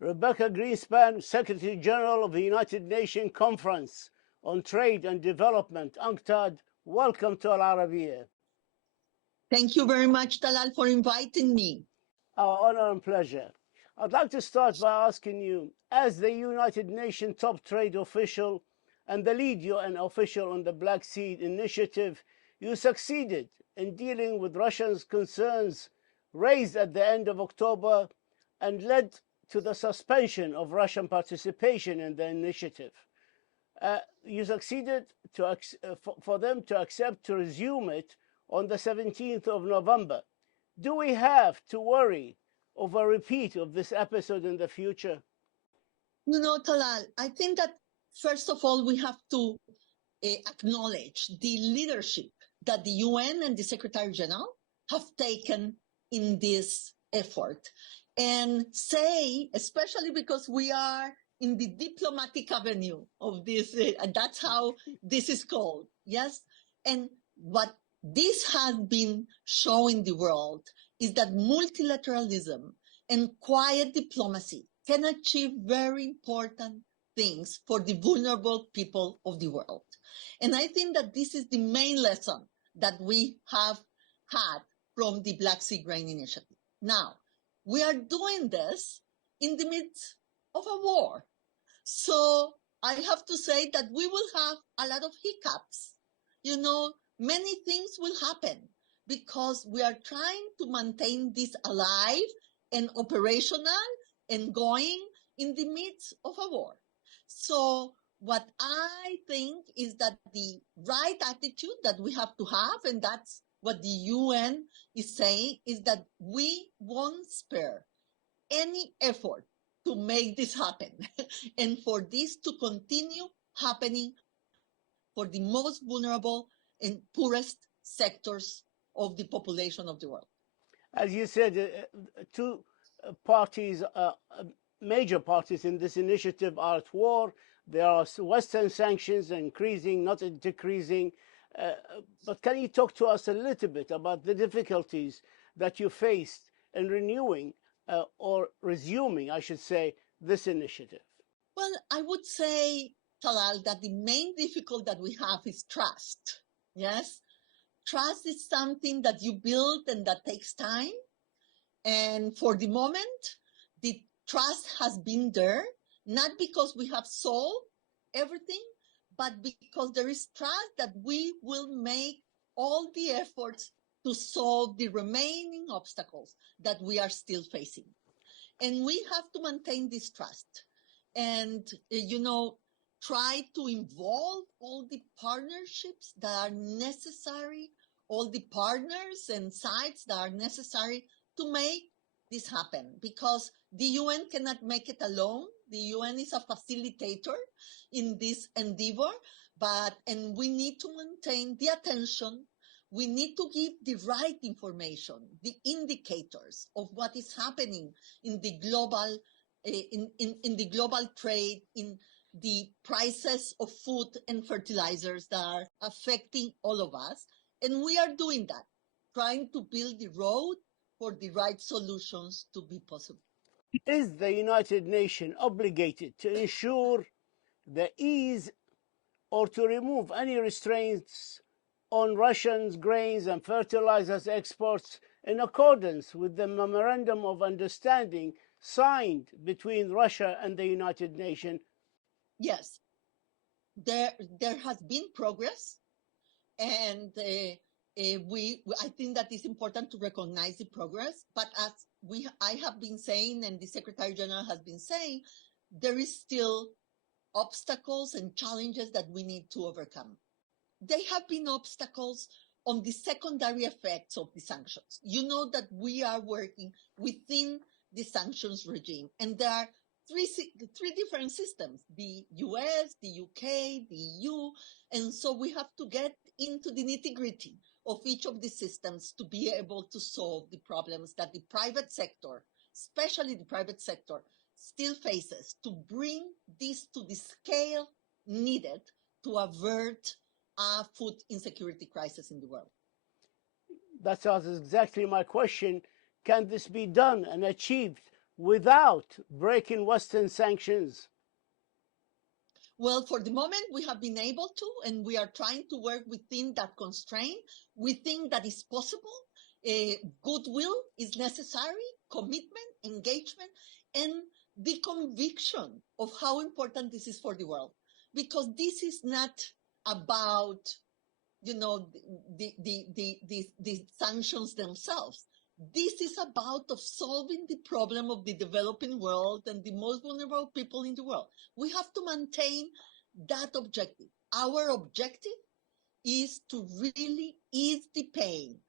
Rebeca Grynspan, Secretary General of the United Nations Conference on Trade and Development, UNCTAD. Welcome to Al-Arabiya. Thank you very much, Talal, for inviting me. Our honor and pleasure. I'd like to start by asking you, as the United Nations top trade official and the lead UN official on the Black Sea Initiative, you succeeded in dealing with Russia's concerns raised at the end of October and led to the suspension of Russian participation in the initiative. You succeeded for them to accept to resume it on the 17th of November. Do we have to worry of a repeat of this episode in the future? You know, Talal, I think that first of all, we have to acknowledge the leadership that the UN and the Secretary General have taken in this effort and say, especially because we are in the diplomatic avenue of this, that's how this is called, yes? And what this has been showing the world is that multilateralism and quiet diplomacy can achieve very important things for the vulnerable people of the world. And I think that this is the main lesson that we have had from the Black Sea Grain Initiative. Now, we are doing this in the midst of a war. So I have to say that we will have a lot of hiccups. You know, many things will happen because we are trying to maintain this alive and operational and going in the midst of a war. So what I think is that the right attitude that we have to have, and that's what the UN is saying, is that we won't spare any effort to make this happen and for this to continue happening for the most vulnerable and poorest sectors of the population of the world. As you said, two parties, major parties in this initiative are at war. There are Western sanctions increasing, not decreasing. But can you talk to us a little bit about the difficulties that you faced in renewing or resuming, I should say, this initiative? Well, I would say, Talal, that the main difficulty that we have is trust. Yes? Trust is something that you build and that takes time. And for the moment, the trust has been there, not because we have solved everything, but because there is trust that we will make all the efforts to solve the remaining obstacles that we are still facing. And we have to maintain this trust and, try to involve all the partnerships that are necessary, all the partners and sides that are necessary to make this happen, because the UN cannot make it alone. The UN is a facilitator in this endeavor, and we need to maintain the attention. We need to give the right information, the indicators of what is happening in the global, in the global trade, in the prices of food and fertilizers that are affecting all of us. And we are doing that, trying to build the road for the right solutions to be possible. Is the United Nations obligated to ensure the ease or to remove any restraints on Russian grains and fertilizers exports in accordance with the Memorandum of Understanding signed between Russia and the United Nations? Yes, there has been progress, and I think that it's important to recognize the progress. But as I have been saying, and the Secretary General has been saying, there is still obstacles and challenges that we need to overcome. There have been obstacles on the secondary effects of the sanctions. You know that we are working within the sanctions regime, and there are three different systems: the US, the UK, the EU, and so we have to get into the nitty-gritty of each of the systems to be able to solve the problems that the private sector, especially the private sector, still faces, to bring this to the scale needed to avert a food insecurity crisis in the world. That's exactly my question. Can this be done and achieved without breaking Western sanctions? Well, for the moment, we have been able to, and we are trying to work within that constraint. We think that is possible. Goodwill is necessary, commitment, engagement, and the conviction of how important this is for the world. Because this is not about, the sanctions themselves. This is about of solving the problem of the developing world and the most vulnerable people in the world. We have to maintain that objective. Our objective is to really ease the pain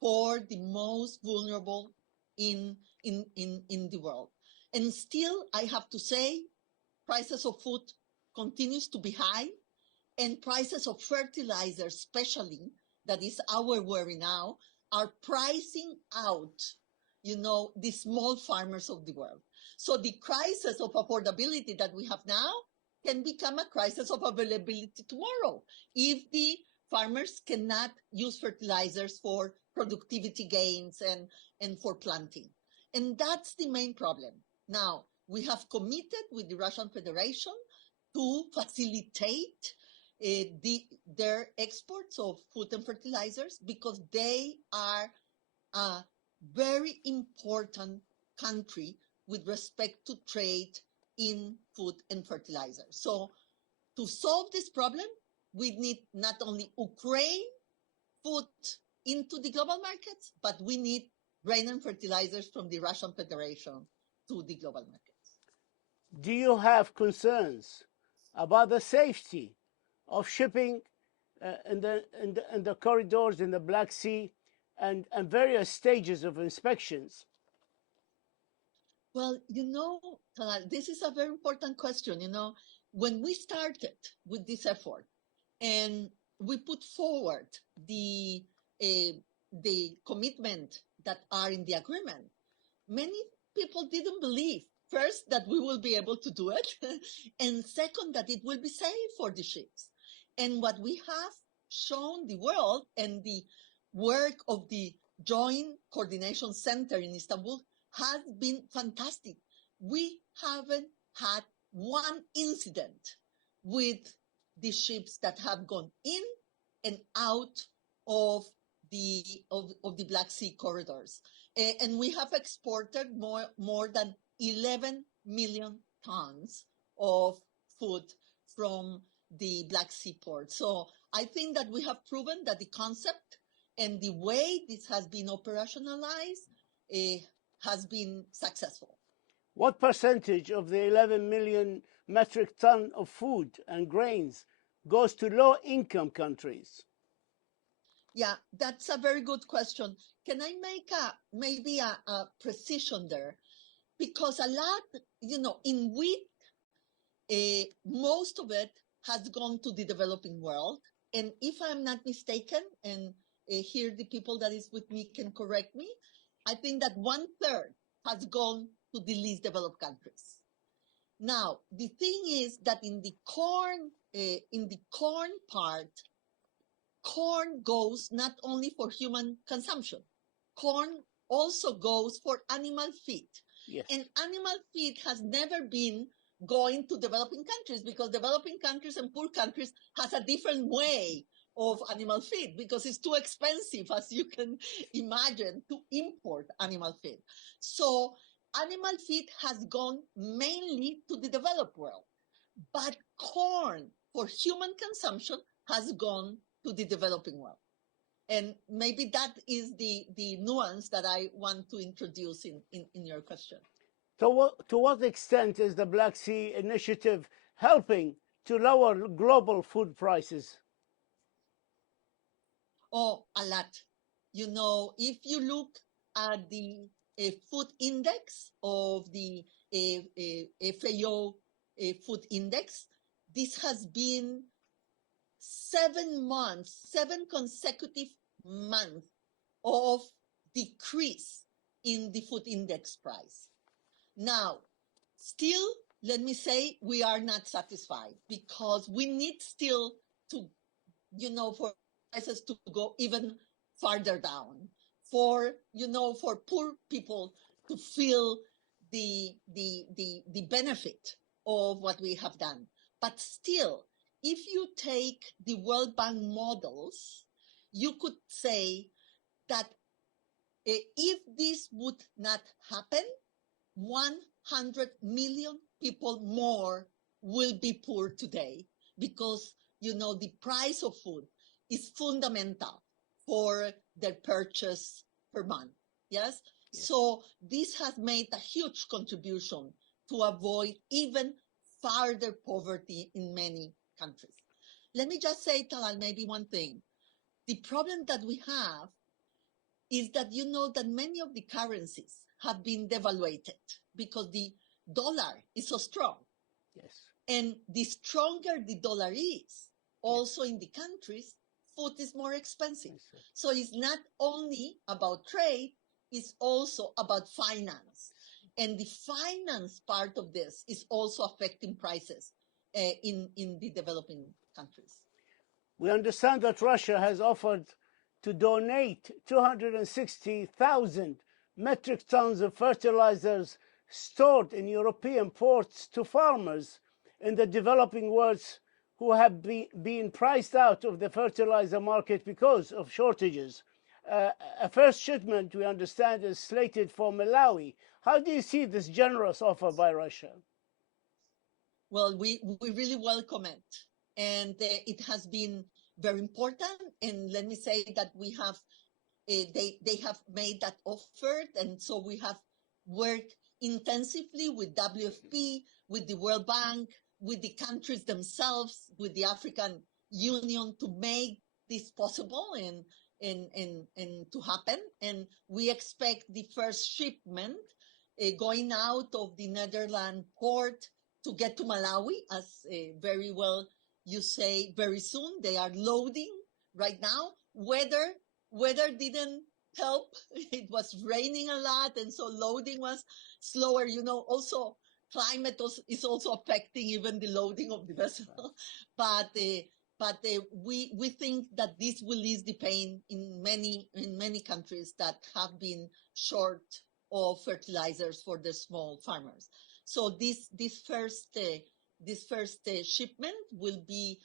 for the most vulnerable in the world. And still, I have to say, prices of food continues to be high, and prices of fertilizer, especially, that is our worry now, are pricing out, the small farmers of the world. So the crisis of affordability that we have now can become a crisis of availability tomorrow if the farmers cannot use fertilizers for productivity gains and for planting. And that's the main problem. Now, we have committed with the Russian Federation to facilitate their exports of food and fertilizers, because they are a very important country with respect to trade in food and fertilizers. So to solve this problem, we need not only Ukraine food into the global markets, but we need grain and fertilizers from the Russian Federation to the global markets. Do you have concerns about the safety of shipping in the corridors in the Black Sea and various stages of inspections? Well, Talal, this is a very important question. When we started with this effort and we put forward the commitment that are in the agreement, many people didn't believe, first, that we will be able to do it, and second, that it will be safe for the ships. And what we have shown the world, and the work of the Joint Coordination Center in Istanbul has been fantastic. We haven't had one incident with the ships that have gone in and out of the Black Sea corridors. And we have exported more than 11 million tons of food from the Black Sea port. So I think that we have proven that the concept and the way this has been operationalized has been successful. What percentage of the 11 million metric ton of food and grains goes to low-income countries? Yeah, that's a very good question. Can I make maybe a precision there? Because a lot, in wheat, most of it has gone to the developing world. And if I'm not mistaken, and here the people that is with me can correct me, I think that 1/3 has gone to the least developed countries. Now, the thing is that in the corn part, corn goes not only for human consumption. Corn also goes for animal feed. Yes. And animal feed has never been going to developing countries, because developing countries and poor countries has a different way of animal feed, because it's too expensive, as you can imagine, to import animal feed. So animal feed has gone mainly to the developed world, but corn for human consumption has gone to the developing world. And maybe that is the nuance that I want to introduce in your question. To what extent is the Black Sea Initiative helping to lower global food prices? Oh, a lot. If you look at the food index of the FAO food index, this has been 7 consecutive months of decrease in the food index price. Now, still, let me say, we are not satisfied, because we need still to, for prices to go even farther down, for poor people to feel the benefit of what we have done. But still, if you take the World Bank models, you could say that if this would not happen, 100 million people more will be poor today, because, the price of food is fundamental for their purchase per month. Yes? So this has made a huge contribution to avoid even further poverty in many countries. Let me just say, Talal, maybe one thing. The problem that we have is that that many of the currencies have been devaluated because the dollar is so strong. Yes. And the stronger the dollar is, also in the countries, food is more expensive. So it's not only about trade, it's also about finance. And the finance part of this is also affecting prices in the developing countries. We understand that Russia has offered to donate 260,000 metric tons of fertilizers stored in European ports to farmers in the developing world who have been priced out of the fertilizer market because of shortages. A first shipment, we understand, is slated for Malawi. How do you see this generous offer by Russia? Well, we really welcome it. And it has been very important. And let me say that we have, they have made that offer. And so we have worked intensively with WFP, with the World Bank, with the countries themselves, with the African Union to make this possible and to happen. And we expect the first shipment going out of the Netherlands port to get to Malawi, as very well you say, very soon. They are loading right now. Weather didn't help. It was raining a lot, and so loading was slower. Also climate is also affecting even the loading of the vessel. But we think that this will ease the pain in many countries that have been short of fertilizers for the small farmers. So this first shipment will be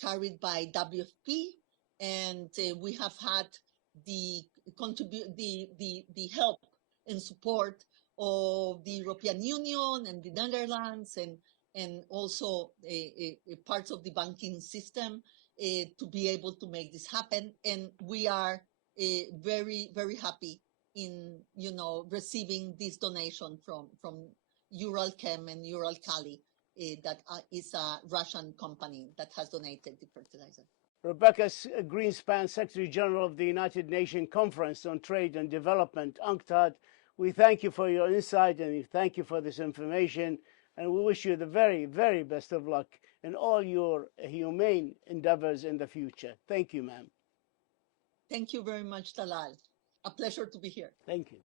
carried by WFP, and we have had the help and support of the European Union and the Netherlands and also parts of the banking system to be able to make this happen. And we are very, very happy in receiving this donation from Uralchem and Uralkali, that is a Russian company that has donated the fertilizer. Rebeca Grynspan, Secretary General of the United Nations Conference on Trade and Development, UNCTAD, we thank you for your insight and we thank you for this information, and we wish you the very, very best of luck in all your humane endeavors in the future. Thank you, ma'am. Thank you very much, Talal. A pleasure to be here. Thank you.